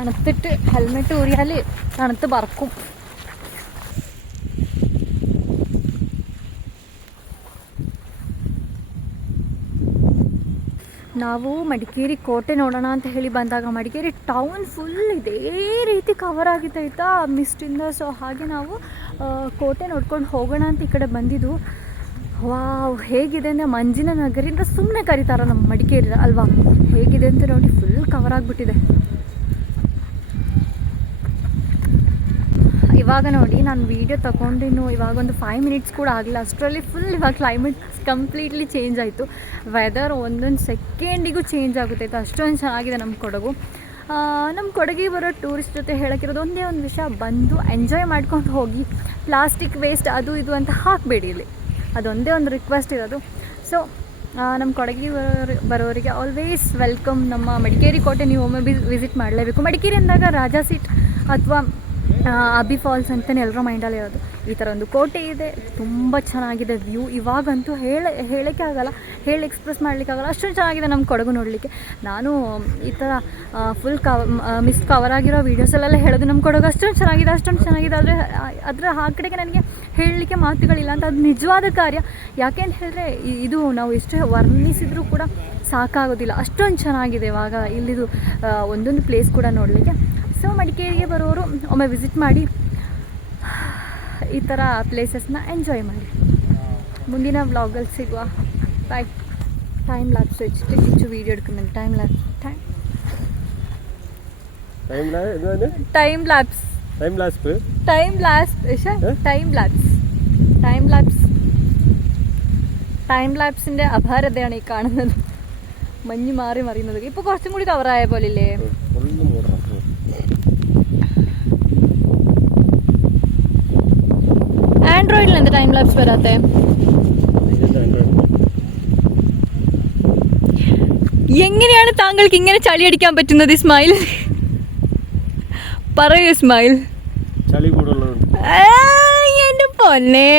തണുത്തിട്ട് ഹെൽമെറ്റ് ഊരിയാൽ തണുത്ത് പറക്കും. ನಾವು ಮಡಿಕೇರಿ ಕೋಟೆ ನೋಡೋಣ ಅಂತ ಹೇಳಿ ಬಂದಾಗ ಮಡಿಕೇರಿ ಟೌನ್ ಫುಲ್ ಇದೇ ರೀತಿ ಕವರ್ ಆಗಿದೆ ಆಯಿತಾ ಮಿಸ್ಟಿಂದ. ಸೊ ಹಾಗೆ ನಾವು ಕೋಟೆ ನೋಡ್ಕೊಂಡು ಹೋಗೋಣ ಅಂತ ಈ ಕಡೆ ಬಂದಿದ್ದು. ವಾವ್, ಹೇಗಿದೆ ಅಂದರೆ ಮಂಜಿನ ನಗರಿಂದ ಸುಮ್ಮನೆ ಕರೀತಾರ ನಮ್ಮ ಮಡಿಕೇರಿ ಅಲ್ವಾ. ಹೇಗಿದೆ ಅಂತ ನೋಡಿ, ಫುಲ್ ಕವರ್ ಆಗಿಬಿಟ್ಟಿದೆ. ಇವಾಗ ನೋಡಿ ನಾನು ವೀಡಿಯೋ ತಗೊಂಡಿನ್ನು ಇವಾಗ ಒಂದು 5 ಮಿನಿಟ್ಸ್ ಕೂಡ ಆಗಿಲ್ಲ, ಅಷ್ಟರಲ್ಲಿ ಫುಲ್ ಇವಾಗ ಕ್ಲೈಮೇಟ್ ಕಂಪ್ಲೀಟ್ಲಿ ಚೇಂಜ್ ಆಯಿತು. ವೆದರ್ ಒಂದೊಂದು ಸೆಕೆಂಡಿಗೂ ಚೇಂಜ್ ಆಗುತ್ತೆ ಆಯಿತು. ಅಷ್ಟೊಂದು ಚೆನ್ನಾಗಿದೆ ನಮ್ಮ ಕೊಡಗು. ನಮ್ಮ ಕೊಡಗಿಗೆ ಬರೋ ಟೂರಿಸ್ಟ್ ಜೊತೆ ಹೇಳೋಕ್ಕಿರೋದು ಒಂದೇ ಒಂದು ವಿಷಯ, ಬಂದು ಎಂಜಾಯ್ ಮಾಡ್ಕೊಂಡು ಹೋಗಿ. ಪ್ಲಾಸ್ಟಿಕ್ ವೇಸ್ಟ್ ಅದು ಇದು ಅಂತ ಹಾಕಬೇಡಿ ಇಲ್ಲಿ, ಅದೊಂದೇ ಒಂದು ರಿಕ್ವೆಸ್ಟ್ ಇರೋದು. ಸೊ ನಮ್ಮ ಕೊಡಗಿಗೆ ಬರೋರಿಗೆ ಆಲ್ವೇಸ್ ವೆಲ್ಕಮ್. ನಮ್ಮ ಮಡಿಕೇರಿ ಕೋಟೆ ನೀವು ಒಮ್ಮೆ ವಿಸಿಟ್ ಮಾಡಲೇಬೇಕು. ಮಡಿಕೇರಿ ಅಂದಾಗ ರಾಜಾ ಸೀಟ್ ಅಥವಾ ಅಬ್ಬಿ ಫಾಲ್ಸ್ ಅಂತಲೇ ಎಲ್ಲರ ಮೈಂಡಲ್ಲಿ ಇರೋದು. ಈ ಥರ ಒಂದು ಕೋಟೆ ಇದೆ, ತುಂಬ ಚೆನ್ನಾಗಿದೆ ವ್ಯೂ. ಇವಾಗಂತೂ ಹೇಳೋಕ್ಕೆ ಆಗಲ್ಲ, ಎಕ್ಸ್ಪ್ರೆಸ್ ಮಾಡಲಿಕ್ಕಾಗಲ್ಲ, ಅಷ್ಟೊಂದು ಚೆನ್ನಾಗಿದೆ ನಮ್ಮ ಕೊಡಗು ನೋಡಲಿಕ್ಕೆ. ನಾನು ಈ ಥರ ಫುಲ್ ಕವರ್ ಆಗಿರೋ ವೀಡಿಯೋಸಲ್ಲೆಲ್ಲ ಹೇಳೋದು ನಮ್ಮ ಕೊಡಗು ಅಷ್ಟೊಂದು ಚೆನ್ನಾಗಿದೆ ಆದರೆ ಅದರ ಆ ಕಡೆಗೆ ನನಗೆ ಹೇಳಲಿಕ್ಕೆ ಮಾತುಗಳಿಲ್ಲ ಅಂತ. ಅದು ನಿಜವಾದ ಕಾರ್ಯ. ಯಾಕೆ ಅಂತ ಹೇಳಿದ್ರೆ ಇದು ನಾವು ಎಷ್ಟೇ ವರ್ಣಿಸಿದರೂ ಕೂಡ ಸಾಕಾಗೋದಿಲ್ಲ, ಅಷ್ಟೊಂದು ಚೆನ್ನಾಗಿದೆ ಇವಾಗ ಇಲ್ಲಿದು ಒಂದೊಂದು ಪ್ಲೇಸ್ ಕೂಡ ನೋಡಲಿಕ್ಕೆ. ಸೊ ಮಡಿಕೇರಿಗೆ ಬರೋರು ಒಮ್ಮೆ ವಿಸಿಟ್ ಮಾಡಿ, ಈ ಥರ ಪ್ಲೇಸಸ್ನ ಎಂಜಾಯ್ ಮಾಡಿ. ಮುಂದಿನ ವ್ಲಾಗಲ್ಲಿ ಸಿಗುವ. ಬಾಯ್. ಟೈಮ್ ಲ್ಯಾಪ್ಸ್ ಹೆಚ್ಚು ವೀಡಿಯೋ എടുക്കുന്നുണ്ട്. ಟೈಮ್ ലാപ്സിൻ്റെ അപാരതയാണ് ഈ കാണുന്നത്. മഞ്ഞ് മാറി മറിയുന്നത്. ഇപ്പോൾ കുറച്ചും കൂടി കവറായ പോലില്ലേ. ആൻഡ്രോയിഡിൽ എന്ത് ടൈം ലാപ്സ് വരാത്തെ? എങ്ങനെയാണ് താങ്കൾക്ക് ഇങ്ങനെ ചളിയടിക്കാൻ പറ്റുന്നത് ഇസ്മായിൽ? പറയൂ ഇസ്മായിൽ. എന്റെ പൊന്നേ.